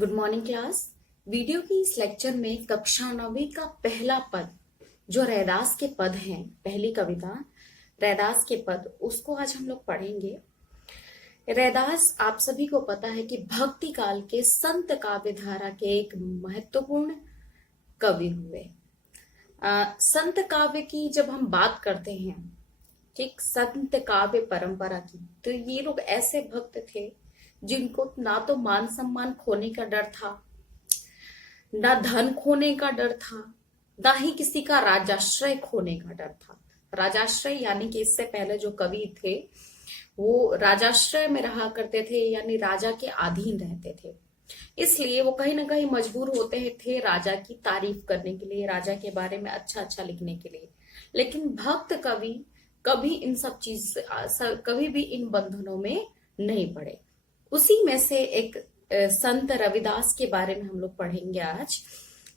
Good morning class. Video की इस lecture में कक्षा 9वीं का पहला पद जो रैदास के पद हैं, पहली कविता रैदास के पद, उसको आज हम लोग पढ़ेंगे। रैदास आप सभी को पता है कि भक्ति काल के संत काव्य धारा के एक महत्वपूर्ण कवि हुए। संत काव्य की जब हम बात करते हैं, ठीक, संत काव्य परंपरा की, तो ये लोग ऐसे भक्त थे जिनको ना तो मान सम्मान खोने का डर था, ना धन खोने का डर था, ना ही किसी का राजाश्रय खोने का डर था। राजाश्रय यानी कि इससे पहले जो कवि थे वो राजाश्रय में रहा करते थे, यानी राजा के अधीन रहते थे। इसलिए वो कहीं ना कहीं मजबूर होते थे राजा की तारीफ करने के लिए, राजा के बारे में अच्छा अच्छा लिखने के लिए। लेकिन भक्त कवि कभी इन सब चीज कभी भी इन बंधनों में नहीं पड़े। उसी में से एक संत रविदास के बारे में हम लोग पढ़ेंगे आज,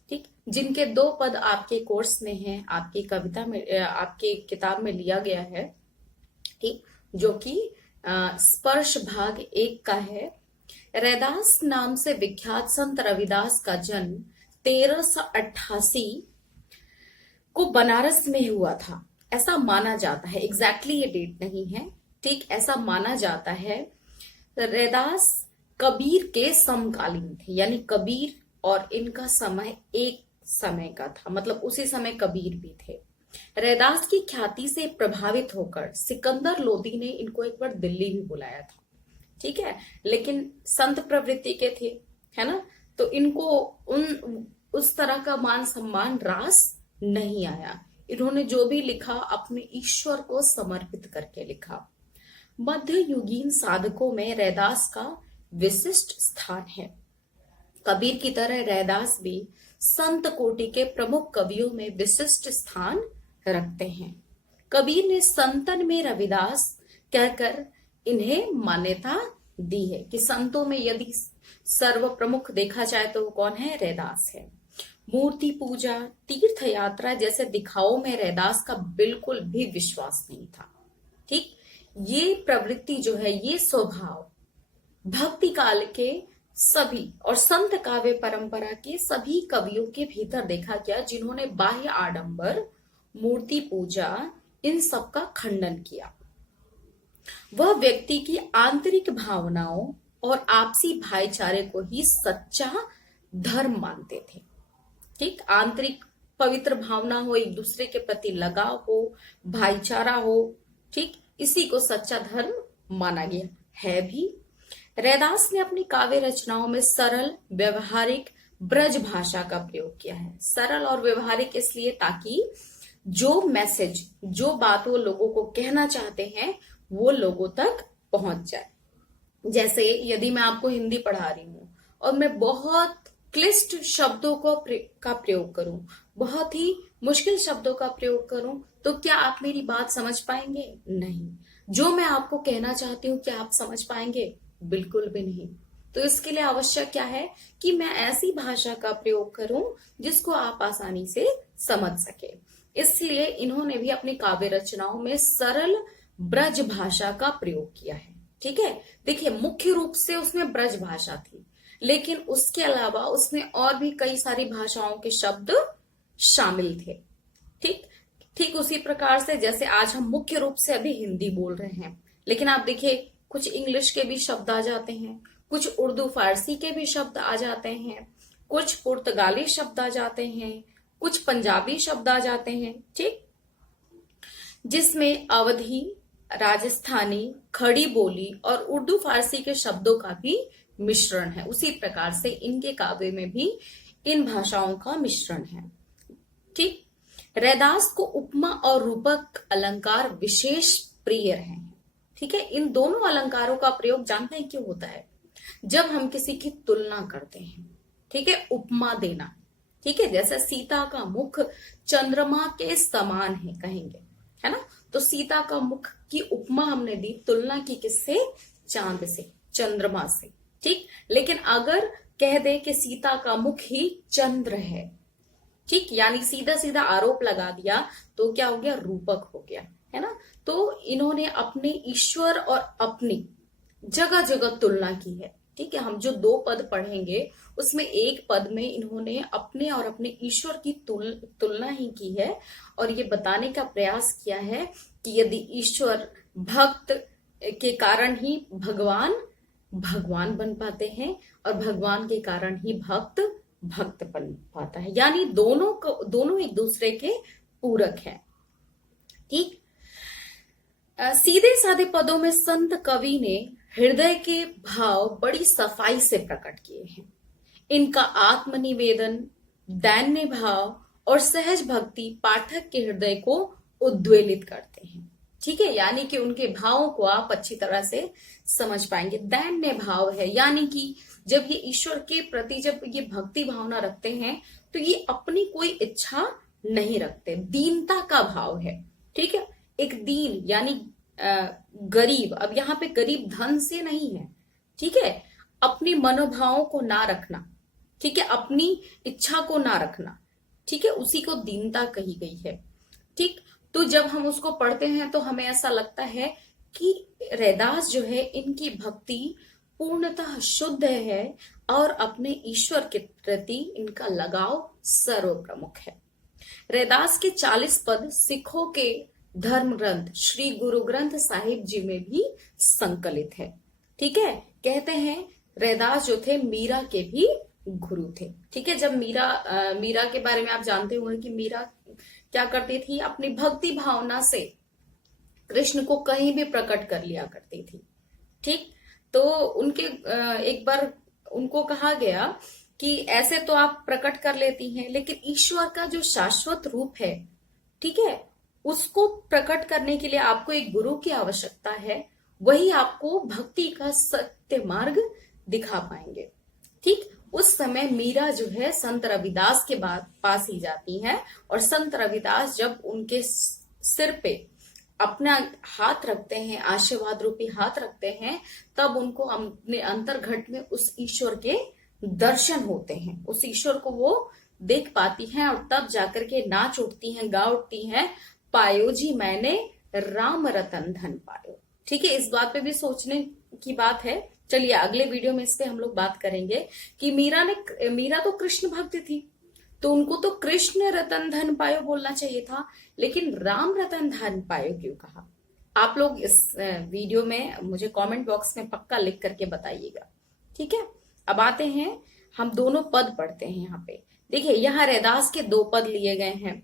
ठीक, जिनके 2 पद आपके कोर्स में हैं, आपकी कविता में, आपके किताब में लिया गया है, ठीक, जो कि स्पर्श भाग 1 का है। रैदास नाम से विख्यात संत रविदास का जन्म 1388 को बनारस में हुआ था, ऐसा माना जाता है। एग्जैक्टली ये डेट नहीं है, ठीक, ऐसा माना जाता है। रैदास कबीर के समकालीन थे, यानी कबीर और इनका समय एक समय का था, मतलब उसी समय कबीर भी थे। रैदास की ख्याति से प्रभावित होकर सिकंदर लोदी ने इनको एक बार दिल्ली भी बुलाया था, ठीक है, लेकिन संत प्रवृत्ति के थे, है ना, तो इनको उस तरह का मान सम्मान रास नहीं आया। इन्होंने जो भी लिखा अपने ईश्वर को समर्पित करके लिखा। मध्य युगीन साधकों में रैदास का विशिष्ट स्थान है। कबीर की तरह रैदास भी संत कोटि के प्रमुख कवियों में विशिष्ट स्थान रखते हैं। कबीर ने संतन में रविदास कहकर इन्हें मान्यता दी है कि संतों में यदि सर्व प्रमुख देखा जाए तो वो कौन है? रैदास है। मूर्ति पूजा, तीर्थ यात्रा जैसे दिखावों में रैदास का बिल्कुल भी विश्वास नहीं था, ठीक। ये प्रवृत्ति जो है, ये स्वभाव भक्ति काल के सभी और संत काव्य परंपरा के सभी कवियों के भीतर देखा गया, जिन्होंने बाह्य आडंबर, मूर्ति पूजा, इन सब का खंडन किया। वह व्यक्ति की आंतरिक भावनाओं और आपसी भाईचारे को ही सच्चा धर्म मानते थे, ठीक। आंतरिक पवित्र भावना हो, एक दूसरे के प्रति लगाव हो, भाईचारा हो, ठीक, इसी को सच्चा धर्म माना गया है भी। रैदास ने अपनी काव्य रचनाओं में सरल, व्यवहारिक, ब्रज भाषा का प्रयोग किया है। सरल और व्यवहारिक इसलिए ताकि जो मैसेज, जो बात वो लोगों को कहना चाहते हैं वो लोगों तक पहुंच जाए। जैसे यदि मैं आपको हिंदी पढ़ा रही हूं और मैं बहुत क्लिष्ट शब्दों का प्रयोग करूं, बहुत ही मुश्किल शब्दों का प्रयोग करूं, तो क्या आप मेरी बात समझ पाएंगे? नहीं। जो मैं आपको कहना चाहती हूं क्या आप समझ पाएंगे? बिल्कुल भी नहीं। तो इसके लिए आवश्यक क्या है कि मैं ऐसी भाषा का प्रयोग करूं जिसको आप आसानी से समझ सके। इसलिए इन्होंने भी अपनी काव्य रचनाओं में सरल ब्रज भाषा का प्रयोग किया है, ठीक है। देखिए, मुख्य रूप से उसमें ब्रज भाषा थी, लेकिन उसके अलावा उसमें और भी कई सारी भाषाओं के शब्द शामिल थे, ठीक। ठीक उसी प्रकार से जैसे आज हम मुख्य रूप से अभी हिंदी बोल रहे हैं, लेकिन आप देखिए कुछ इंग्लिश के भी शब्द आ जाते हैं, कुछ उर्दू फारसी के भी शब्द आ जाते हैं, कुछ पुर्तगाली शब्द आ जाते हैं, कुछ पंजाबी शब्द आ जाते हैं, ठीक, जिसमें अवधी, राजस्थानी, खड़ी बोली और उर्दू फारसी के शब्दों का भी मिश्रण है। उसी प्रकार से इनके काव्य में भी इन भाषाओं का मिश्रण है, ठीक। रैदास को उपमा और रूपक अलंकार विशेष प्रिय हैं, ठीक है। इन दोनों अलंकारों का प्रयोग जानते हैं क्यों होता है? जब हम किसी की तुलना करते हैं, ठीक है, उपमा देना, ठीक है, जैसे सीता का मुख चंद्रमा के समान है कहेंगे, है ना, तो सीता का मुख की उपमा हमने दी, तुलना की किससे? चांद से, चंद्रमा से, ठीक। लेकिन अगर कह दे कि सीता का मुख ही चंद्र है, ठीक, यानी सीधा सीधा आरोप लगा दिया, तो क्या हो गया? रूपक हो गया, है ना। तो इन्होंने अपने ईश्वर और अपनी जगह जगह तुलना की है, ठीक है, हम जो 2 पद पढ़ेंगे उसमें एक पद में इन्होंने अपने और अपने ईश्वर की तुलना ही की है और ये बताने का प्रयास किया है कि यदि ईश्वर भक्त के कारण ही भगवान भगवान बन पाते हैं और भगवान के कारण ही भक्त भक्त बन पाता है, यानी दोनों एक दूसरे के पूरक हैं। ठीक, सीधे साधे पदों में संत कवि ने हृदय के भाव बड़ी सफाई से प्रकट किए हैं। इनका आत्मनिवेदन, दैन्य भाव और सहज भक्ति पाठक के हृदय को उद्वेलित करते हैं। ठीक है, यानी कि उनके भावों को आप अच्छी तरह से समझ पाएंगे। दैन्य भाव है, यानी कि जब ये ईश्वर के प्रति जब ये भक्ति भावना रखते हैं तो ये अपनी कोई इच्छा नहीं रखते, दीनता का भाव है। ठीक है, एक दीन यानी गरीब, अब यहाँ पे गरीब धन से नहीं है, ठीक है, अपनी मनोभावों को ना रखना, ठीक है, अपनी इच्छा को ना रखना, ठीक है, उसी को दीनता कही गई है। ठीक, तो जब हम उसको पढ़ते हैं तो हमें ऐसा लगता है कि रैदास जो है इनकी भक्ति पूर्णतः शुद्ध है और अपने ईश्वर के प्रति इनका लगाव सर्व प्रमुख है। रैदास के 40 पद सिखों के धर्म ग्रंथ श्री गुरु ग्रंथ साहिब जी में भी संकलित है। ठीक है, कहते हैं रैदास जो थे मीरा के भी गुरु थे। ठीक है, जब मीरा के बारे में आप जानते होंगे कि मीरा क्या करती थी, अपनी भक्ति भावना से कृष्ण को कहीं भी प्रकट कर लिया करती थी। ठीक, तो उनके एक बार उनको कहा गया कि ऐसे तो आप प्रकट कर लेती हैं, लेकिन ईश्वर का जो शाश्वत रूप है, ठीक है, उसको प्रकट करने के लिए आपको एक गुरु की आवश्यकता है, वही आपको भक्ति का सत्य मार्ग दिखा पाएंगे। ठीक, उस समय मीरा जो है संत रविदास के पास ही जाती है और संत रविदास जब उनके सिर पे अपना हाथ रखते हैं, आशीर्वाद रूपी हाथ रखते हैं, तब उनको अपने अंतर्घट में उस ईश्वर के दर्शन होते हैं, उस ईश्वर को वो देख पाती हैं और तब जाकर के नाच उठती हैं, गा उठती हैं, पायो जी मैंने राम रतन धन पायो। ठीक है, इस बात पे भी सोचने की बात है। चलिए अगले वीडियो में इस पे हम लोग बात करेंगे कि मीरा तो कृष्ण भक्त थी, तो उनको तो कृष्ण रतन धन पायो बोलना चाहिए था, लेकिन राम रतन धन पायो क्यों कहा? आप लोग इस वीडियो में मुझे कमेंट बॉक्स में पक्का लिख करके बताइएगा। ठीक है, अब आते हैं, हम दोनों पद पढ़ते हैं। यहाँ पे देखिए, यहाँ रैदास के 2 पद लिए गए हैं।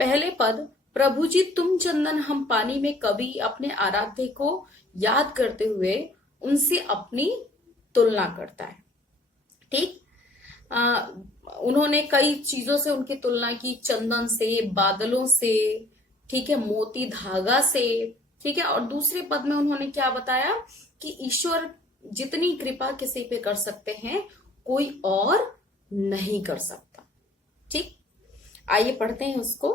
पहले पद, प्रभु जी तुम चंदन हम पानी में कवि अपने आराध्य को याद करते हुए उनसे अपनी तुलना करता है। ठीक, उन्होंने कई चीजों से उनकी तुलना की, चंदन से, बादलों से, ठीक है, मोती धागा से, ठीक है, और दूसरे पद में उन्होंने क्या बताया कि ईश्वर जितनी कृपा किसी पे कर सकते हैं कोई और नहीं कर सकता। ठीक, आइए पढ़ते हैं उसको।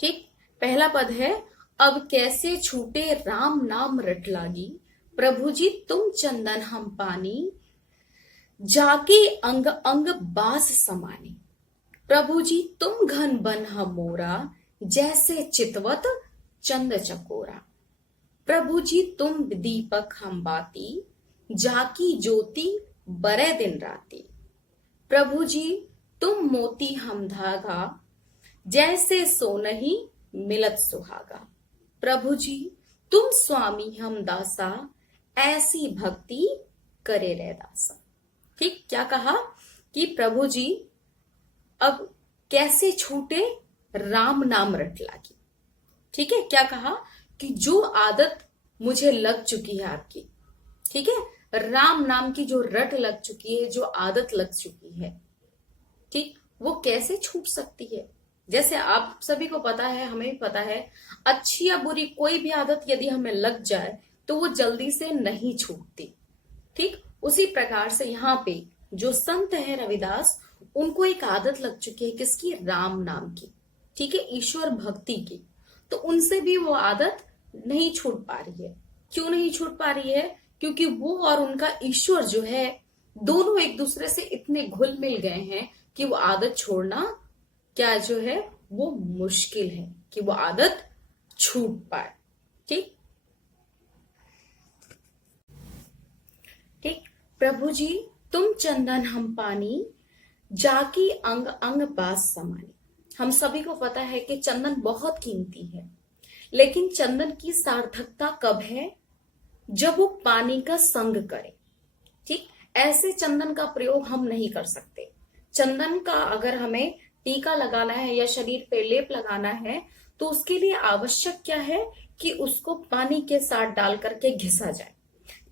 ठीक, पहला पद है, अब कैसे छूटे राम नाम रट लागी, प्रभु जी तुम चंदन हम पानी, जाके अंग अंग बास समाने, प्रभु जी तुम घन बन हम मोरा, जैसे चितवत चंद चकोरा, प्रभु जी तुम दीपक हम बाती, जाकी ज्योति बरे दिन राती, प्रभु जी तुम मोती हम धागा, जैसे सोनही मिलत सुहागा, प्रभु जी तुम स्वामी हम दासा, ऐसी भक्ति करे रैदासा। ठीक, क्या कहा कि प्रभु जी अब कैसे छूटे राम नाम रट लागी। ठीक है, क्या कहा कि जो आदत मुझे लग चुकी है आपकी, ठीक है, राम नाम की जो रट लग चुकी है, जो आदत लग चुकी है, ठीक, वो कैसे छूट सकती है? जैसे आप सभी को पता है, हमें भी पता है, अच्छी या बुरी कोई भी आदत यदि हमें लग जाए तो वो जल्दी से नहीं छूटती। ठीक, उसी प्रकार से यहाँ पे जो संत है रविदास, उनको एक आदत लग चुकी है, किसकी? राम नाम की, ठीक है, ईश्वर भक्ति की, तो उनसे भी वो आदत नहीं छूट पा रही है। क्यों नहीं छूट पा रही है? क्योंकि वो और उनका ईश्वर जो है दोनों एक दूसरे से इतने घुल मिल गए हैं कि वो आदत छोड़ना क्या जो है वो मुश्किल है कि वो आदत छूट पाए। ठीक, ठीक। प्रभु जी तुम चंदन हम पानी, जाकी अंग अंग बास समानी। हम सभी को पता है कि चंदन बहुत कीमती है, लेकिन चंदन की सार्थकता कब है? जब वो पानी का संग करे। ठीक, ऐसे चंदन का प्रयोग हम नहीं कर सकते। चंदन का अगर हमें टीका लगाना है या शरीर पे लेप लगाना है, तो उसके लिए आवश्यक क्या है कि उसको पानी के साथ डाल करके घिसा जाए।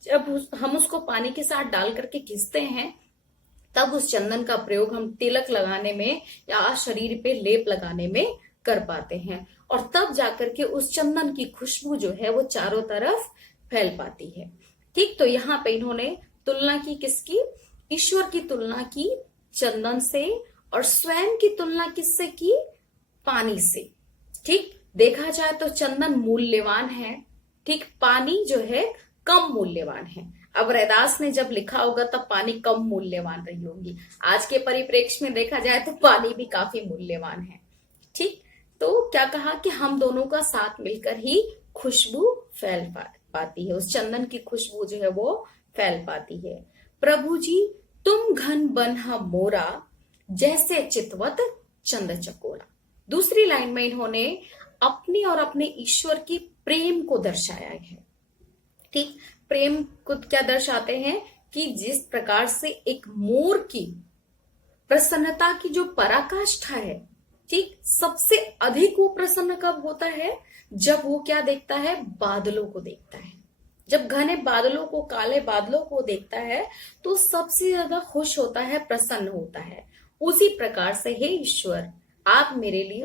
जब हम उसको पानी के साथ डाल करके घिसते हैं, तब उस चंदन का प्रयोग हम तिलक लगाने में या शरीर पे लेप लगाने में कर पाते हैं, और तब जाकर के उस चंदन की खुशबू जो है वो चारों तरफ फैल पाती है। ठीक, तो यहाँ पे इन्होंने तुलना की किसकी? ईश्वर की तुलना की चंदन से, और स्वयं की तुलना किससे की? पानी से। ठीक, देखा जाए तो चंदन मूल्यवान है, ठीक, पानी जो है कम मूल्यवान है। अब रैदास ने जब लिखा होगा तब पानी कम मूल्यवान रही होगी, आज के परिप्रेक्ष्य में देखा जाए तो पानी भी काफी मूल्यवान है। ठीक, तो क्या कहा कि हम दोनों का साथ मिलकर ही खुशबू फैल पाती है, उस चंदन की खुशबू जो है वो फैल पाती है। प्रभु जी तुम घन बन मोरा, जैसे चितवत चंद चकोरा। दूसरी लाइन में इन्होंने अपनी और अपने ईश्वर की प्रेम को दर्शाया है। ठीक, प्रेम को क्या दर्शाते हैं कि जिस प्रकार से एक मोर की प्रसन्नता की जो पराकाष्ठा है, ठीक, सबसे अधिक वो प्रसन्न कब होता है? जब वो क्या देखता है? बादलों को देखता है। जब घने बादलों को, काले बादलों को देखता है तो सबसे ज्यादा खुश होता है, प्रसन्न होता है। उसी प्रकार से हे ईश्वर, आप मेरे लिए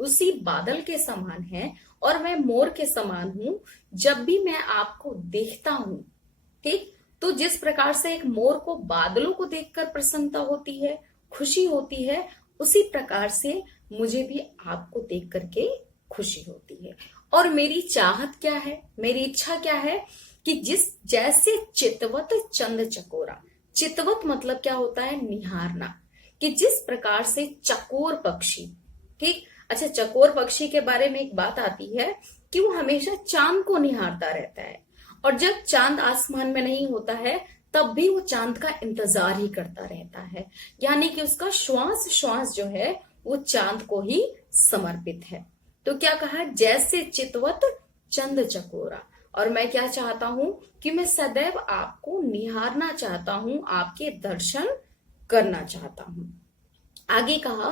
उसी बादल के समान हैं और मैं मोर के समान हूं। जब भी मैं आपको देखता हूं, ठीक, तो जिस प्रकार से एक मोर को बादलों को देखकर प्रसन्नता होती है, खुशी होती है, उसी प्रकार से मुझे भी आपको देख करके खुशी होती है। और मेरी चाहत क्या है, मेरी इच्छा क्या है कि जैसे चितवत चंद चकोरा, चितवत मतलब क्या होता है? निहारना। कि जिस प्रकार से चकोर पक्षी, ठीक, अच्छा, चकोर पक्षी के बारे में एक बात आती है कि वो हमेशा चांद को निहारता रहता है, और जब चांद आसमान में नहीं होता है तब भी वो चांद का इंतजार ही करता रहता है, यानी कि उसका श्वास श्वास जो है वो चांद को ही समर्पित है। तो क्या कहा? जैसे चितवत चंद चकोरा। और मैं क्या चाहता हूं कि मैं सदैव आपको निहारना चाहता हूं, आपके दर्शन करना चाहता हूं। आगे कहा,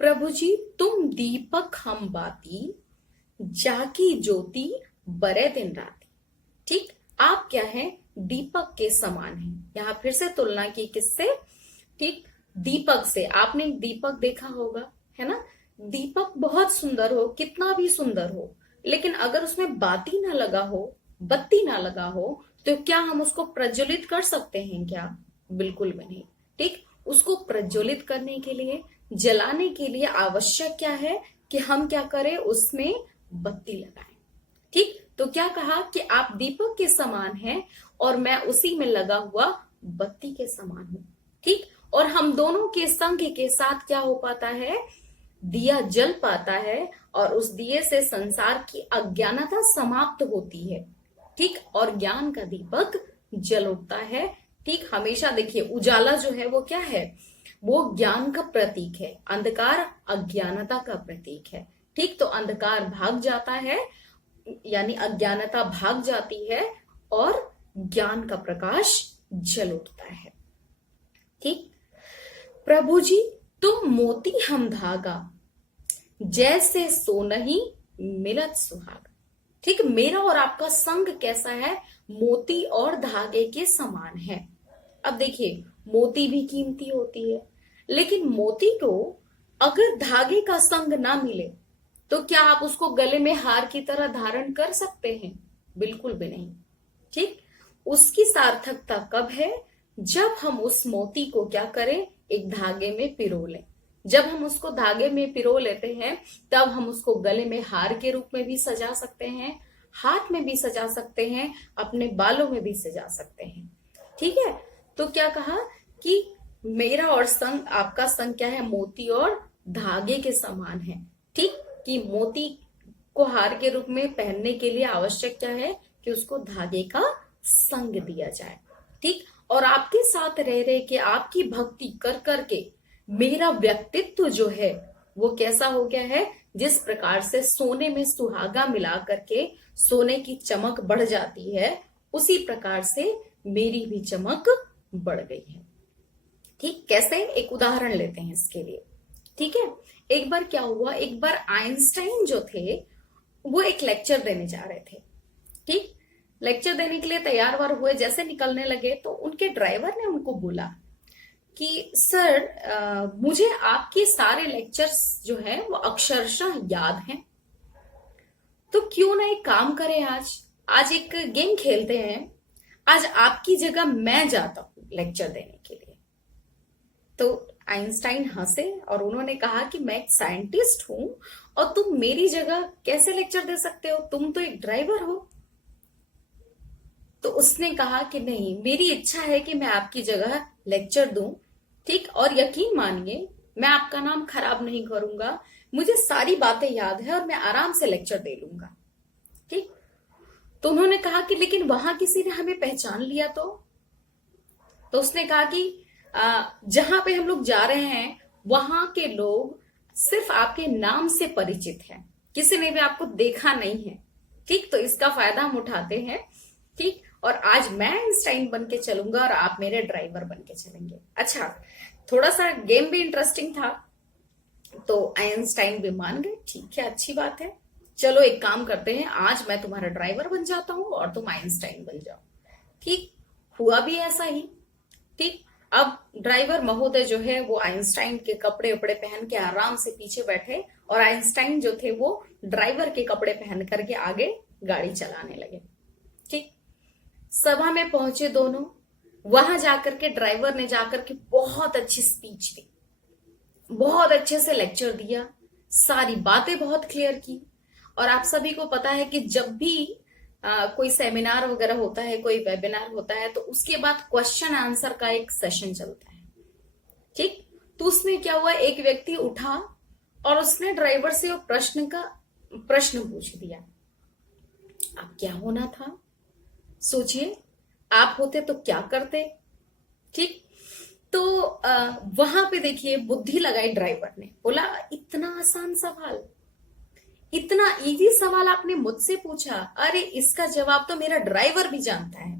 प्रभु जी तुम दीपक हम बाती, जाकी ज्योति बरे दिन राती। ठीक, आप क्या है? दीपक के समान हैं। यहां फिर से तुलना की किससे? ठीक, दीपक से। आपने दीपक देखा होगा, है ना? दीपक बहुत सुंदर हो, कितना भी सुंदर हो, लेकिन अगर उसमें बाती ना लगा हो, बत्ती ना लगा हो, तो क्या हम उसको प्रज्वलित कर सकते हैं क्या? बिल्कुल भी नहीं। ठीक, उसको प्रज्वलित करने के लिए, जलाने के लिए आवश्यक क्या है कि हम क्या करें? उसमें बत्ती लगाएं। ठीक, तो क्या कहा कि आप दीपक के समान हैं और मैं उसी में लगा हुआ बत्ती के समान हूं। ठीक, और हम दोनों के संग के साथ क्या हो पाता है? दिया जल पाता है, और उस दिए से संसार की अज्ञानता समाप्त होती है। ठीक, और ज्ञान का दीपक जल उठता है। ठीक, हमेशा देखिए उजाला जो है वो क्या है? वो ज्ञान का प्रतीक है, अंधकार अज्ञानता का प्रतीक है। ठीक, तो अंधकार भाग जाता है, यानी अज्ञानता भाग जाती है, और ज्ञान का प्रकाश जल उठता है। ठीक, प्रभु जी तुम मोती हम धागा, जैसे सोनही मिलत सुहागा। ठीक, मेरा और आपका संग कैसा है? मोती और धागे के समान है। अब देखिए, मोती भी कीमती होती है, लेकिन मोती को अगर धागे का संग ना मिले तो क्या आप उसको गले में हार की तरह धारण कर सकते हैं? बिल्कुल भी नहीं। ठीक, उसकी सार्थकता कब है? जब हम उस मोती को क्या करें? एक धागे में पिरो लें। जब हम उसको धागे में पिरो लेते हैं तब हम उसको गले में हार के रूप में भी सजा सकते हैं, हाथ में भी सजा सकते हैं, अपने बालों में भी सजा सकते हैं। ठीक है, तो क्या कहा कि मेरा और संग, आपका संग क्या है? मोती और धागे के समान है। ठीक, कि मोती को हार के रूप में पहनने के लिए आवश्यक क्या है कि उसको धागे का संग दिया जाए। ठीक, और आपके साथ रह रहे के आपकी भक्ति कर करके मेरा व्यक्तित्व जो है वो कैसा हो गया है, जिस प्रकार से सोने में सुहागा मिला करके सोने की चमक बढ़ जाती है, उसी प्रकार से मेरी भी चमक बढ़ गई है। ठीक, कैसे? एक उदाहरण लेते हैं इसके लिए। ठीक है, एक बार क्या हुआ, एक बार आइंस्टाइन जो थे वो एक लेक्चर देने जा रहे थे। ठीक, लेक्चर देने के लिए तैयार वार हुए, जैसे निकलने लगे तो उनके ड्राइवर ने उनको बोला कि सर मुझे आपके सारे लेक्चर्स जो है वो अक्षरशः याद हैं, तो क्यों ना एक काम करें, आज एक गेम खेलते हैं, आज आपकी जगह मैं जाता हूं लेक्चर देने के लिए। तो आइंस्टाइन हंसे और उन्होंने कहा कि मैं एक साइंटिस्ट हूं और तुम मेरी जगह कैसे लेक्चर दे सकते हो, तुम तो एक ड्राइवर हो। तो उसने कहा कि नहीं, मेरी इच्छा है कि मैं आपकी जगह लेक्चर दूं। ठीक, और यकीन मानिए मैं आपका नाम खराब नहीं करूंगा, मुझे सारी बातें याद है और मैं आराम से लेक्चर दे लूंगा। ठीक, तो उन्होंने कहा कि लेकिन वहां किसी ने हमें पहचान लिया तो उसने कहा कि जहां पे हम लोग जा रहे हैं वहां के लोग सिर्फ आपके नाम से परिचित हैं, किसी ने भी आपको देखा नहीं है। ठीक, तो इसका फायदा हम उठाते हैं। ठीक, और आज मैं आइंस्टाइन बन के चलूंगा और आप मेरे ड्राइवर बन के चलेंगे। अच्छा, थोड़ा सा गेम भी इंटरेस्टिंग था, तो आइंस्टाइन भी मान गए। ठीक है, अच्छी बात है, चलो एक काम करते हैं, आज मैं तुम्हारा ड्राइवर बन जाता हूं और तुम आइंस्टाइन बन जाओ। ठीक, हुआ भी ऐसा ही। ठीक, अब ड्राइवर महोदय जो है वो आइंस्टाइन के कपड़े उपड़े पहन के आराम से पीछे बैठे और आइंस्टाइन जो थे वो ड्राइवर के कपड़े पहन करके आगे गाड़ी चलाने लगे। ठीक, सभा में पहुंचे दोनों, वहां जाकर के ड्राइवर ने जाकर के बहुत अच्छी स्पीच दी, बहुत अच्छे से लेक्चर दिया, सारी बातें बहुत क्लियर की। और आप सभी को पता है कि जब भी कोई सेमिनार वगैरह होता है, कोई वेबिनार होता है, तो उसके बाद क्वेश्चन आंसर का एक सेशन चलता है। ठीक, तो उसमें क्या हुआ, एक व्यक्ति उठा और उसने ड्राइवर से वो प्रश्न पूछ दिया। अब क्या होना था, सोचिए, आप होते तो क्या करते। ठीक, तो वहां पे देखिए बुद्धि लगाई ड्राइवर ने, बोला इतना आसान सवाल, इतना इजी सवाल आपने मुझसे पूछा, अरे इसका जवाब तो मेरा ड्राइवर भी जानता है।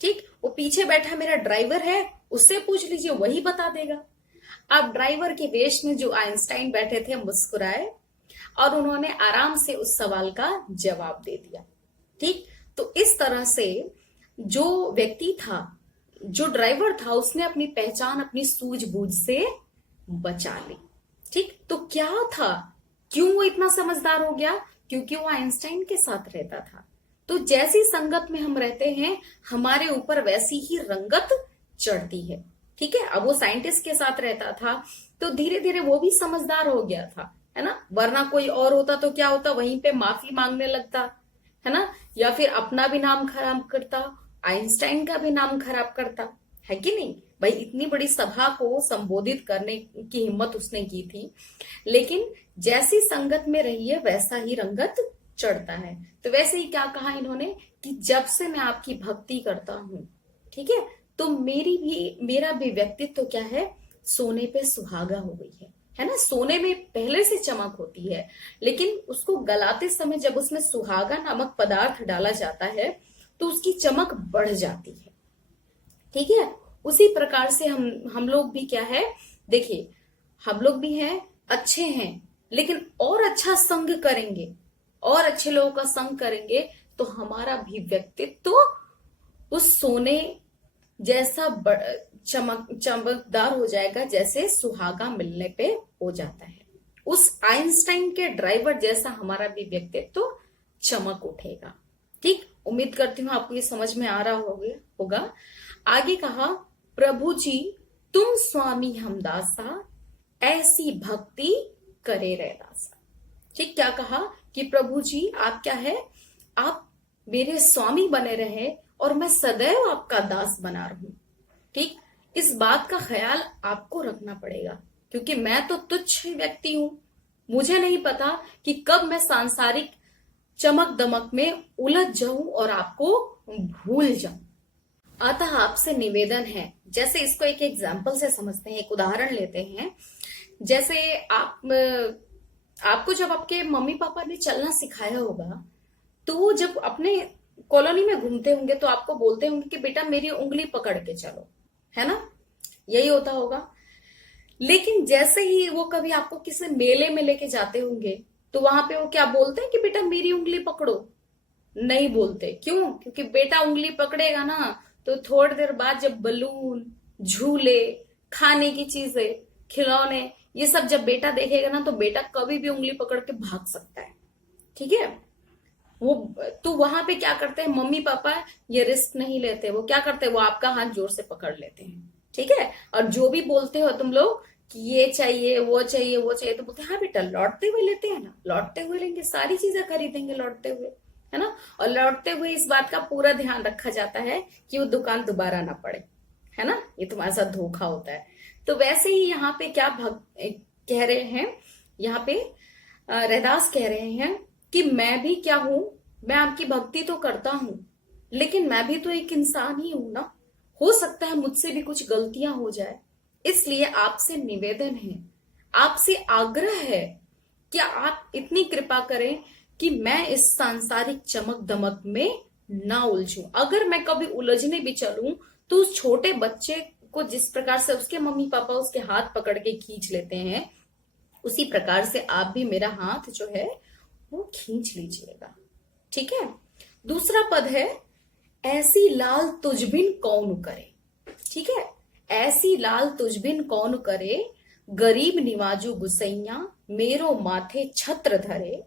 ठीक, वो पीछे बैठा मेरा ड्राइवर है, उससे पूछ लीजिए, वही बता देगा। अब ड्राइवर के वेश में जो आइंस्टाइन बैठे थे मुस्कुराए और उन्होंने आराम से उस सवाल का जवाब दे दिया। ठीक, तो इस तरह से जो व्यक्ति था, जो ड्राइवर था, उसने अपनी पहचान अपनी सूझबूझ से बचा ली। ठीक, तो क्या था, क्यों वो इतना समझदार हो गया, क्योंकि वो आइंस्टाइन के साथ रहता था। तो जैसी संगत में हम रहते हैं हमारे ऊपर वैसी ही रंगत चढ़ती है। ठीक है, अब वो साइंटिस्ट के साथ रहता था तो धीरे धीरे वो भी समझदार हो गया था, है ना, वरना कोई और होता तो क्या होता, वहीं पे माफी मांगने लगता, है ना, या फिर अपना भी नाम खराब करता, आइंस्टाइन का भी नाम खराब करता, है कि नहीं भाई। इतनी बड़ी सभा को संबोधित करने की हिम्मत उसने की थी। लेकिन जैसी संगत में रही है वैसा ही रंगत चढ़ता है। तो वैसे ही क्या कहा इन्होंने कि जब से मैं आपकी भक्ति करता हूं, ठीक है, तो मेरा भी व्यक्तित्व तो क्या है, सोने पे सुहागा हो गई है ना। सोने में पहले से चमक होती है, लेकिन उसको गलाते समय जब उसमें सुहागा नामक पदार्थ डाला जाता है तो उसकी चमक बढ़ जाती है। ठीक है, उसी प्रकार से हम लोग भी क्या है, देखिए हम लोग भी हैं, अच्छे हैं, लेकिन और अच्छा संग करेंगे और अच्छे लोगों का संग करेंगे तो हमारा भी व्यक्तित्व उस सोने जैसा चमकदार हो जाएगा जैसे सुहागा मिलने पे हो जाता है। उस आइंस्टाइन के ड्राइवर जैसा हमारा भी व्यक्तित्व चमक उठेगा। ठीक, उम्मीद करती हूं आपको ये समझ में आ रहा होगा। आगे कहा, प्रभु जी तुम स्वामी हमदासा, ऐसी भक्ति करे रैदासा। ठीक, क्या कहा कि प्रभु जी आप क्या है, आप मेरे स्वामी बने रहे और मैं सदैव आपका दास बना रहूं। ठीक, इस बात का ख्याल आपको रखना पड़ेगा, क्योंकि मैं तो तुच्छ व्यक्ति हूं, मुझे नहीं पता कि कब मैं सांसारिक चमक दमक में उलझ जाऊं और आपको भूल जाऊं। अतः आपसे निवेदन है, जैसे इसको एक एग्जाम्पल से समझते हैं, एक उदाहरण लेते हैं। जैसे आपको जब आपके मम्मी पापा ने चलना सिखाया होगा, तो वो जब अपने कॉलोनी में घूमते होंगे तो आपको बोलते होंगे कि बेटा मेरी उंगली पकड़ के चलो, है ना? यही होता होगा। लेकिन जैसे ही वो कभी आपको किसी मेले में लेके जाते होंगे, तो वहां पे वो क्या बोलते हैं कि बेटा मेरी उंगली पकड़ो? नहीं बोलते। क्यों? क्योंकि बेटा उंगली पकड़ेगा ना, तो थोड़ी देर बाद जब बलून, झूले, खाने की चीजें, खिलौने, ये सब जब बेटा देखेगा ना, तो बेटा कभी भी उंगली पकड़ के भाग सकता है। ठीक है? वो तो वहां पे क्या करते हैं मम्मी पापा, ये रिस्क नहीं लेते। वो क्या करते हैं, वो आपका हाथ जोर से पकड़ लेते हैं। ठीक है? और जो भी बोलते हो तुम लोग कि ये चाहिए वो चाहिए वो चाहिए, तो बोलते हैं हाँ बेटा लौटते हुए लेते हैं ना, लौटते हुए लेंगे, सारी चीजें खरीदेंगे लौटते हुए, है ना? और लौटते हुए इस बात का पूरा ध्यान रखा जाता है कि वो दुकान दोबारा ना पड़े, है ना? ये तुम्हारे साथ धोखा होता है। तो वैसे ही यहाँ पे क्या कह रहे हैं, यहाँ पे रैदास कह रहे हैं कि मैं भी क्या हूं, मैं आपकी भक्ति तो करता हूं, लेकिन मैं भी तो एक इंसान ही हूं ना। हो सकता है मुझसे भी कुछ गलतियां हो जाए, इसलिए आपसे निवेदन है, आपसे आग्रह है कि आप इतनी कृपा करें कि मैं इस सांसारिक चमक दमक में ना उलझूं। अगर मैं कभी उलझने भी चलूं, तो उस छोटे बच्चे को जिस प्रकार से उसके मम्मी पापा उसके हाथ पकड़ के खींच लेते हैं, उसी प्रकार से आप भी मेरा हाथ जो है वो खींच लीजिएगा। ठीक है? दूसरा पद है, ऐसी लाल तुझबिन कौन करे। ठीक है? ऐसी लाल तुझबिन कौन करे, गरीब निवाजू गुसैया, मेरो माथे छत्र धरे,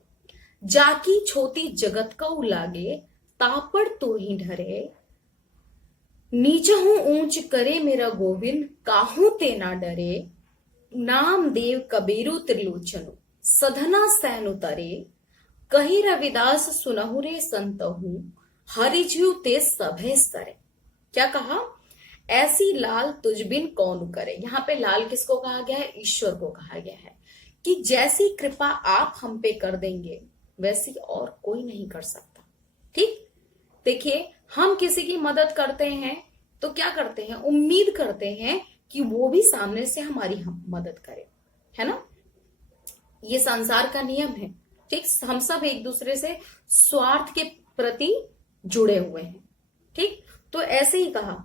जाकी छोटी जगत कऊ लागे, तापड़ तो ही ढरे, नीचहु ऊंच करे मेरा गोविंद, काहू ते ना डरे, नाम देव कबीरु त्रिलोचनु, सधना सैन उतरे, कही रविदास सुनहु रे संतहु, हरिज्यू ते सभे सरे। क्या कहा? ऐसी लाल तुझबिन कौन करे। यहाँ पे लाल किसको कहा गया है? ईश्वर को कहा गया है कि जैसी कृपा आप हम पे कर देंगे, वैसी और कोई नहीं कर सकता। ठीक? देखिए, हम किसी की मदद करते हैं तो क्या करते हैं, उम्मीद करते हैं कि वो भी सामने से हमारी हम मदद करे, है ना? ये संसार का नियम है। ठीक? हम सब एक दूसरे से स्वार्थ के प्रति जुड़े हुए हैं। ठीक? तो ऐसे ही कहा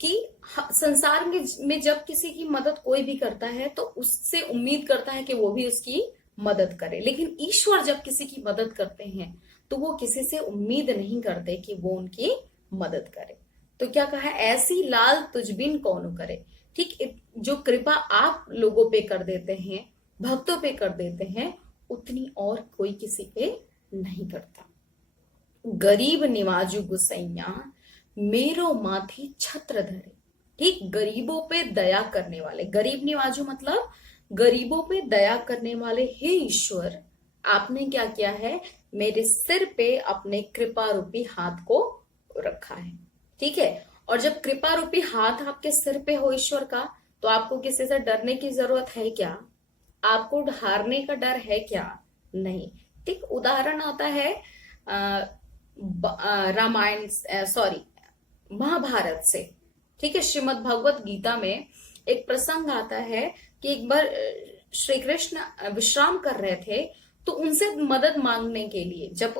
कि संसार में जब किसी की मदद कोई भी करता है तो उससे उम्मीद करता है कि वो भी उसकी मदद करे, लेकिन ईश्वर जब किसी की मदद करते हैं तो वो किसी से उम्मीद नहीं करते कि वो उनकी मदद करे। तो क्या कहा? ऐसी लाल तुझबिन कौन करे। ठीक? जो कृपा आप लोगों पे कर देते हैं, भक्तों पे कर देते हैं, उतनी और कोई किसी पे नहीं करता। गरीब निवाजू गुसैया, मेरो माथे छत्र धरे। ठीक? गरीबों पे दया करने वाले, गरीब निवाजू मतलब गरीबों पे दया करने वाले, हे ईश्वर आपने क्या किया है, मेरे सिर पे अपने कृपा रूपी हाथ को रखा है। ठीक है? और जब कृपा रूपी हाथ आपके सिर पे हो ईश्वर का, तो आपको किसी से डरने की जरूरत है क्या? आपको हारने का डर है क्या? नहीं। ठीक? उदाहरण आता है रामायण, सॉरी, महाभारत से। ठीक है? श्रीमद् भगवत गीता में एक प्रसंग आता है कि एक बार श्री कृष्ण विश्राम कर रहे थे, तो उनसे मदद मांगने के लिए, जब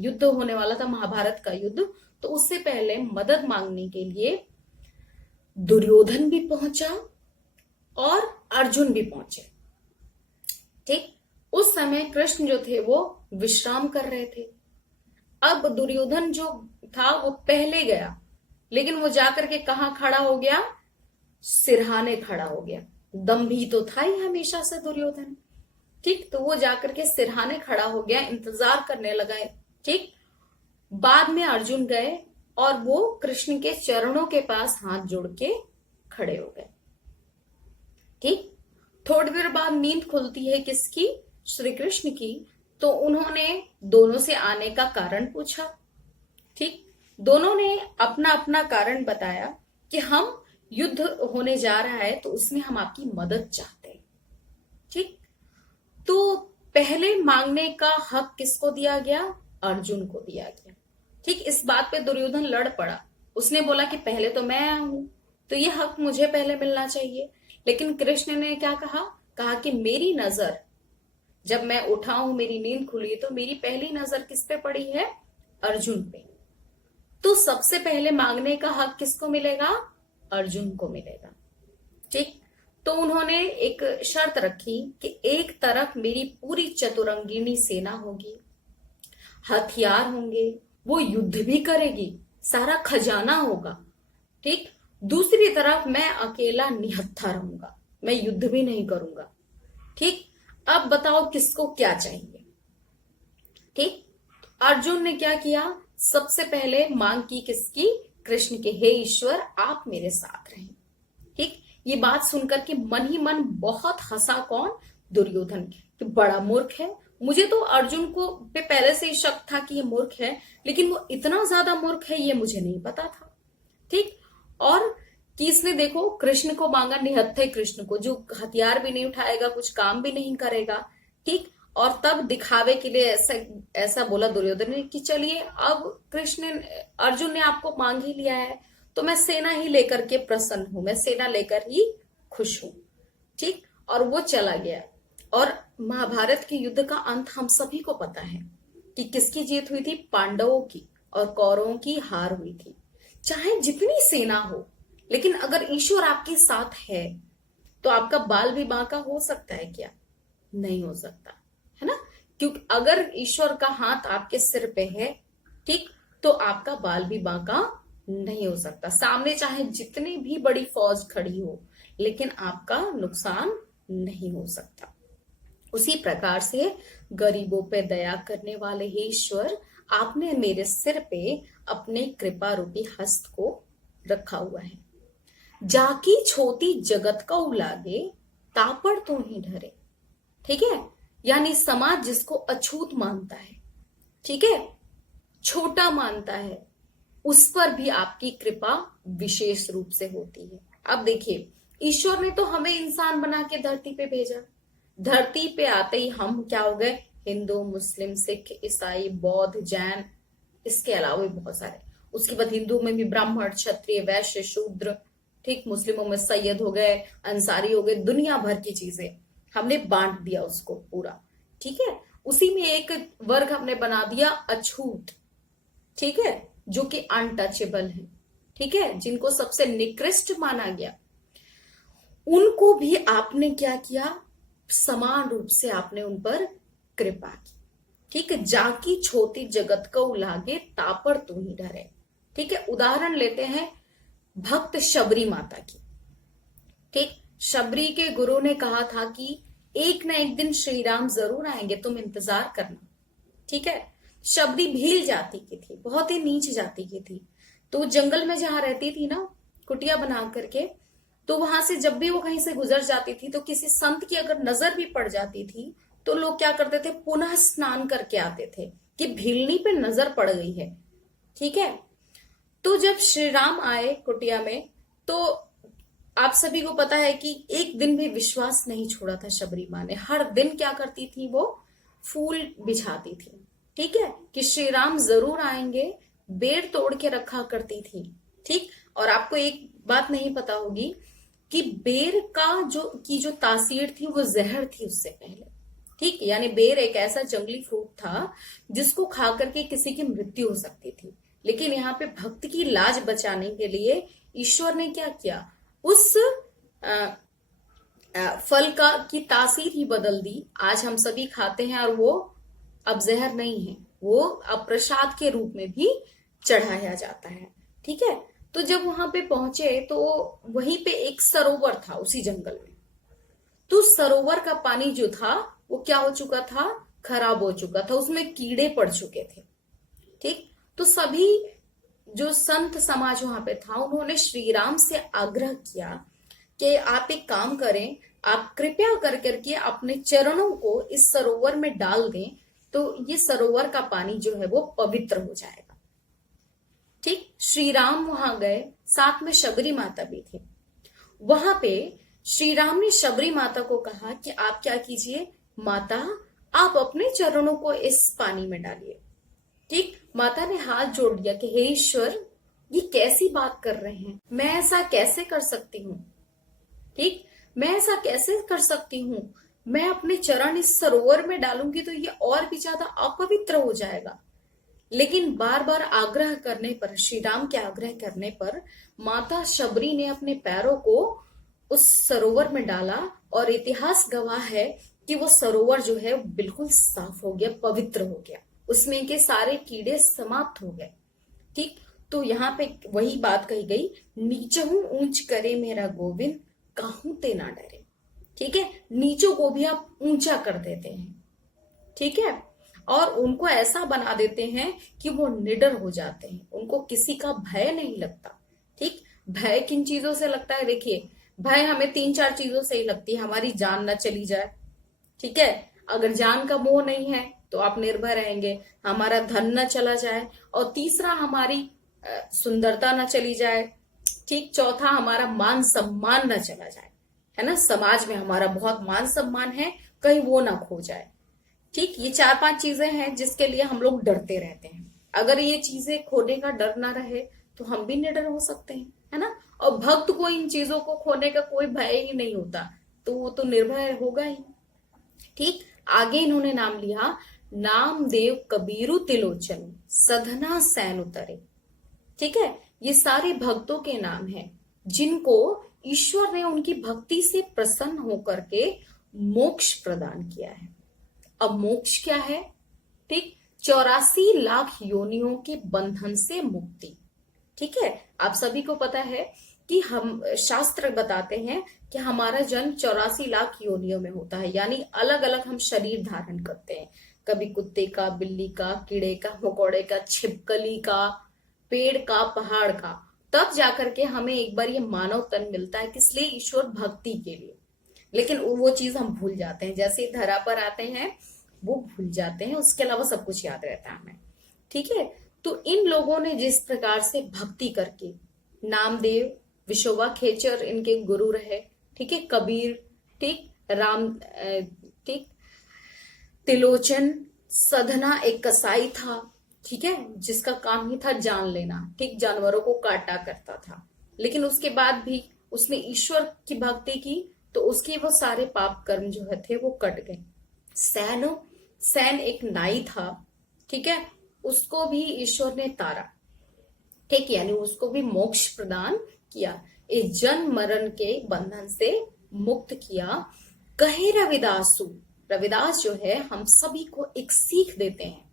युद्ध होने वाला था महाभारत का युद्ध, तो उससे पहले मदद मांगने के लिए दुर्योधन भी पहुंचा और अर्जुन भी पहुंचे। ठीक? उस समय कृष्ण जो थे वो विश्राम कर रहे थे। अब दुर्योधन जो था वो पहले गया, लेकिन वो जाकर के कहां खड़ा हो गया? सिरहाने खड़ा हो गया। दम्भी तो था ही हमेशा से दुर्योधन। ठीक? तो वो जाकर के सिरहाने खड़ा हो गया, इंतजार करने लगा। ठीक? बाद में अर्जुन गए और वो कृष्ण के चरणों के पास हाथ जोड़ के खड़े हो गए। ठीक? थोड़ी देर बाद नींद खुलती है किसकी? श्री कृष्ण की। तो उन्होंने दोनों से आने का कारण पूछा। ठीक? दोनों ने अपना अपना कारण बताया कि हम युद्ध होने जा रहा है तो उसमें हम आपकी मदद चाहते हैं। ठीक? तो पहले मांगने का हक किसको दिया गया? अर्जुन को दिया गया। ठीक? इस बात पे दुर्योधन लड़ पड़ा उसने बोला कि पहले तो मैं हूं, तो ये हक मुझे पहले मिलना चाहिए। लेकिन कृष्ण ने क्या कहा, कहा कि मेरी नजर, जब मैं उठा हूं, मेरी नींद खुली, तो मेरी पहली नजर किस पे पड़ी है, अर्जुन पे। तो सबसे पहले मांगने का हक किसको मिलेगा, अर्जुन को मिलेगा। ठीक। तो उन्होंने एक शर्त रखी कि एक तरफ मेरी पूरी चतुरंगिनी सेना होगी, हथियार होंगे, वो युद्ध भी करेगी, सारा खजाना होगा। ठीक। दूसरी तरफ मैं अकेला निहत्था रहूंगा, मैं युद्ध भी नहीं करूंगा। ठीक। अब बताओ किसको क्या चाहिए। ठीक। अर्जुन ने क्या किया, सबसे पहले मांग की किसकी, कृष्ण के, हे ईश्वर आप मेरे साथ रहें। ठीक। ये बात सुनकर के मन ही मन बहुत हंसा, कौन, दुर्योधन, कि बड़ा मूर्ख है। मुझे तो अर्जुन को पे पहले से ही शक था कि ये मूर्ख है, लेकिन वो इतना ज्यादा मूर्ख है ये मुझे नहीं पता था। ठीक। और कि इसने देखो कृष्ण को मांगा, निहत्थे कृष्ण को, जो हथियार भी नहीं उठाएगा, कुछ काम भी नहीं करेगा। ठीक। और तब दिखावे के लिए ऐसा ऐसा बोला दुर्योधन ने कि चलिए अब कृष्ण, अर्जुन ने आपको मांग ही लिया है, तो मैं सेना ही लेकर के प्रसन्न हूं, मैं सेना लेकर ही खुश हूं। ठीक। और वो चला गया। और महाभारत के युद्ध का अंत हम सभी को पता है कि किसकी जीत हुई थी, पांडवों की, और कौरवों की हार हुई थी। चाहे जितनी सेना हो, लेकिन अगर ईश्वर आपके साथ है तो आपका बाल भी बांका हो सकता है क्या, नहीं हो सकता, है ना। क्योंकि अगर ईश्वर का हाथ आपके सिर पे है, ठीक, तो आपका बाल भी बांका नहीं हो सकता। सामने चाहे जितनी भी बड़ी फौज खड़ी हो, लेकिन आपका नुकसान नहीं हो सकता। उसी प्रकार से गरीबों पे दया करने वाले हे ईश्वर, आपने मेरे सिर पे अपने कृपा रूपी हस्त को रखा हुआ है। जाकी छोटी जगत का उलागे, तापड़ तो ही ढरे। ठीक है। यानी समाज जिसको अछूत मानता है, ठीक है, छोटा मानता है, उस पर भी आपकी कृपा विशेष रूप से होती है। अब देखिए, ईश्वर ने तो हमें इंसान बना के धरती पे भेजा। धरती पे आते ही हम क्या हो गए, हिंदू, मुस्लिम, सिख, ईसाई, बौद्ध, जैन, इसके अलावा भी बहुत सारे। उसके बाद हिंदू में भी ब्राह्मण, क्षत्रिय, वैश्य, शूद्र। ठीक। मुस्लिमों में सैयद हो गए, अंसारी हो गए, दुनिया भर की चीजें हमने बांट दिया उसको पूरा। ठीक है। उसी में एक वर्ग हमने बना दिया अछूत, ठीक है, जो कि अनटचेबल है। ठीक है। जिनको सबसे निकृष्ट माना गया, उनको भी आपने क्या किया, समान रूप से आपने उन पर कृपा की। ठीक है। जाकी छोटी जगत को लागे, तापड़ तू ही डरे। ठीक है। उदाहरण लेते हैं भक्त शबरी माता की। ठीक। शबरी के गुरु ने कहा था कि एक ना एक दिन श्री राम जरूर आएंगे, तुम इंतजार करना। ठीक है। शबरी भील जाति की थी, बहुत ही नीच जाति की थी। तो जंगल में जहां रहती थी ना, कुटिया बना करके, तो वहां से जब भी वो कहीं से गुजर जाती थी, तो किसी संत की अगर नजर भी पड़ जाती थी, तो लोग क्या करते थे, पुनः स्नान करके आते थे कि भीलनी पे नजर पड़ गई है। ठीक है। तो जब श्री राम आए कुटिया में, तो आप सभी को पता है कि एक दिन भी विश्वास नहीं छोड़ा था शबरी माँ ने। हर दिन क्या करती थी, वो फूल बिछाती थी। ठीक है, कि श्री राम जरूर आएंगे, बेर तोड़ के रखा करती थी। ठीक। और आपको एक बात नहीं पता होगी कि बेर का जो तासीर थी वो जहर थी उससे पहले। ठीक। यानी बेर एक ऐसा जंगली फ्रूट था जिसको खा करके किसी की मृत्यु हो सकती थी, लेकिन यहाँ पे भक्त की लाज बचाने के लिए ईश्वर ने क्या किया, उस फल का की तासीर ही बदल दी। आज हम सभी खाते हैं और वो अब जहर नहीं है, वो अब प्रसाद के रूप में भी चढ़ाया जाता है। ठीक है। तो जब वहां पे पहुंचे तो वहीं पे एक सरोवर था उसी जंगल में। तो सरोवर का पानी जो था वो क्या हो चुका था, खराब हो चुका था, उसमें कीड़े पड़ चुके थे। ठीक। तो सभी जो संत समाज वहां पे था, उन्होंने श्री राम से आग्रह किया कि आप एक काम करें, आप कृपया कर करके अपने चरणों को इस सरोवर में डाल दें, तो ये सरोवर का पानी जो है वो पवित्र हो जाएगा। ठीक। श्री राम वहां गए, साथ में शबरी माता भी थी। वहां पे श्री राम ने शबरी माता को कहा कि आप क्या कीजिए, माता आप अपने चरणों को इस पानी में डालिए। ठीक। माता ने हाथ जोड़ दिया कि हे ईश्वर, ये कैसी बात कर रहे हैं, मैं ऐसा कैसे कर सकती हूँ, ठीक, मैं ऐसा कैसे कर सकती हूँ, मैं अपने चरण इस सरोवर में डालूंगी तो ये और भी ज्यादा अपवित्र हो जाएगा। लेकिन बार बार आग्रह करने पर, श्री राम के आग्रह करने पर माता शबरी ने अपने पैरों को उस सरोवर में डाला और इतिहास गवाह है कि वो सरोवर जो है बिल्कुल साफ हो गया, पवित्र हो गया, उसमें के सारे कीड़े समाप्त हो गए। ठीक, तो यहाँ पे वही बात कही गई, नीचहू ऊंच करे मेरा गोविंद, काहू ते ना डरे। ठीक है, नीचों को भी आप ऊंचा कर देते हैं, ठीक है, और उनको ऐसा बना देते हैं कि वो निडर हो जाते हैं, उनको किसी का भय नहीं लगता। ठीक, भय किन चीजों से लगता है, देखिए भय हमें 3-4 चीजों से ही लगती है, हमारी जान ना चली जाए, ठीक है, अगर जान का मोह नहीं है तो आप निर्भय रहेंगे, हमारा धन न चला जाए, और तीसरा हमारी सुंदरता न चली जाए, ठीक, चौथा हमारा मान सम्मान न चला जाए, है ना, समाज में हमारा बहुत मान सम्मान है, कहीं वो ना खो जाए। ठीक, ये 4-5 चीजें हैं जिसके लिए हम लोग डरते रहते हैं। अगर ये चीजें खोने का डर ना रहे तो हम भी निडर हो सकते हैं, है ना, और भक्त को इन चीजों को खोने का कोई भय ही नहीं होता, तो वो तो निर्भय होगा ही। ठीक, आगे इन्होंने नाम लिया, नाम देव कबीरु तिलोचन, सधना सैन उतरे। ठीक है, ये सारे भक्तों के नाम हैं जिनको ईश्वर ने उनकी भक्ति से प्रसन्न होकर के मोक्ष प्रदान किया है। अब मोक्ष क्या है, ठीक, 84 लाख योनियों के बंधन से मुक्ति। ठीक है, आप सभी को पता है कि हम शास्त्र बताते हैं कि हमारा जन्म 84 लाख योनियों में होता है, यानी अलग अलग हम शरीर धारण करते हैं, कभी कुत्ते का, बिल्ली का, कीड़े का, मकोड़े का, छिपकली का, पेड़ का, पहाड़ का, तब जाकर के हमें एक बार ये मानव तन मिलता है, किस लिए, ईश्वर भक्ति के लिए। लेकिन वो चीज हम भूल जाते हैं, जैसे धरा पर आते हैं वो भूल जाते हैं, उसके अलावा सब कुछ याद रहता है हमें। ठीक है, तो इन लोगों ने जिस प्रकार से भक्ति करके, नामदेव, विशोबा खेचर इनके गुरु रहे, ठीक है, कबीर, ठीक, राम, ठीक, तिलोचन, सधना एक कसाई था, ठीक है, जिसका काम ही था जान लेना, ठीक, जानवरों को काटा करता था, लेकिन उसके बाद भी उसने ईश्वर की भक्ति की तो उसके वो सारे पाप कर्म जो है थे वो कट गए। सैन एक नाई था, ठीक है, उसको भी ईश्वर ने तारा, ठीक, यानी उसको भी मोक्ष प्रदान किया, इस जन्म मरण के बंधन से मुक्त किया। कहे रविदासु, रविदास जो है हम सभी को एक सीख देते हैं,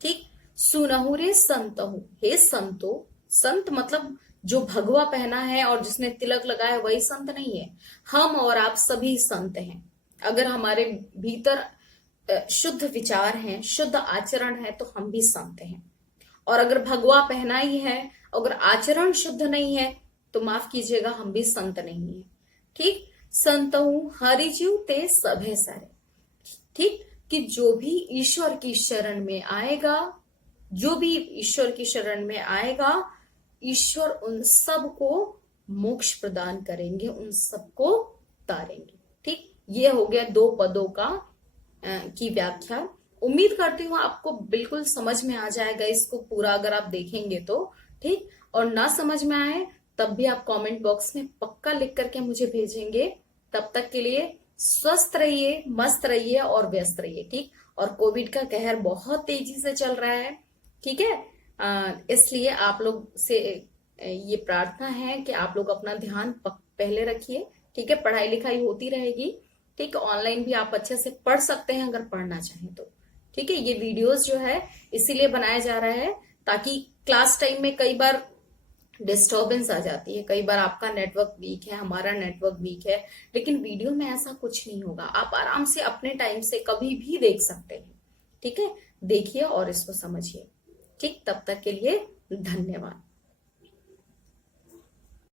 ठीक, सुनहु रे संतहु, हे संतो, संत मतलब जो भगवा पहना है और जिसने तिलक लगाया वही संत नहीं है, हम और आप सभी संत हैं। अगर हमारे भीतर शुद्ध विचार हैं, शुद्ध आचरण है तो हम भी संत हैं, और अगर भगवा पहना ही है, अगर आचरण शुद्ध नहीं है तो माफ कीजिएगा हम भी संत नहीं है। ठीक, संतहु हरिजीव ते सभे सारे, ठीक, कि जो भी ईश्वर की शरण में आएगा, जो भी ईश्वर की शरण में आएगा, ईश्वर उन सबको मोक्ष प्रदान करेंगे, उन सबको तारेंगे। ठीक, ये हो गया 2 पदों का की व्याख्या। उम्मीद करती हूँ आपको बिल्कुल समझ में आ जाएगा इसको पूरा अगर आप देखेंगे तो, ठीक, और ना समझ में आए तब भी आप कमेंट बॉक्स में पक्का लिख करके मुझे भेजेंगे। तब तक के लिए स्वस्थ रहिए, मस्त रहिए और व्यस्त रहिए, ठीक, और कोविड का कहर बहुत तेजी से चल रहा है, ठीक है, इसलिए आप लोग से ये प्रार्थना है कि आप लोग अपना ध्यान पहले रखिए, ठीक है, पढ़ाई लिखाई होती रहेगी, ठीक, ऑनलाइन भी आप अच्छे से पढ़ सकते हैं अगर पढ़ना चाहें तो, ठीक है। ये वीडियोस जो है इसीलिए बनाया जा रहा है ताकि क्लास टाइम में कई बार डिस्टर्बेंस आ जाती है, कई बार आपका नेटवर्क वीक है, हमारा नेटवर्क वीक है, लेकिन वीडियो में ऐसा कुछ नहीं होगा, आप आराम से अपने टाइम से कभी भी देख सकते हैं, ठीक है, देखिए और इसको समझिए, ठीक, तब तक के लिए धन्यवाद।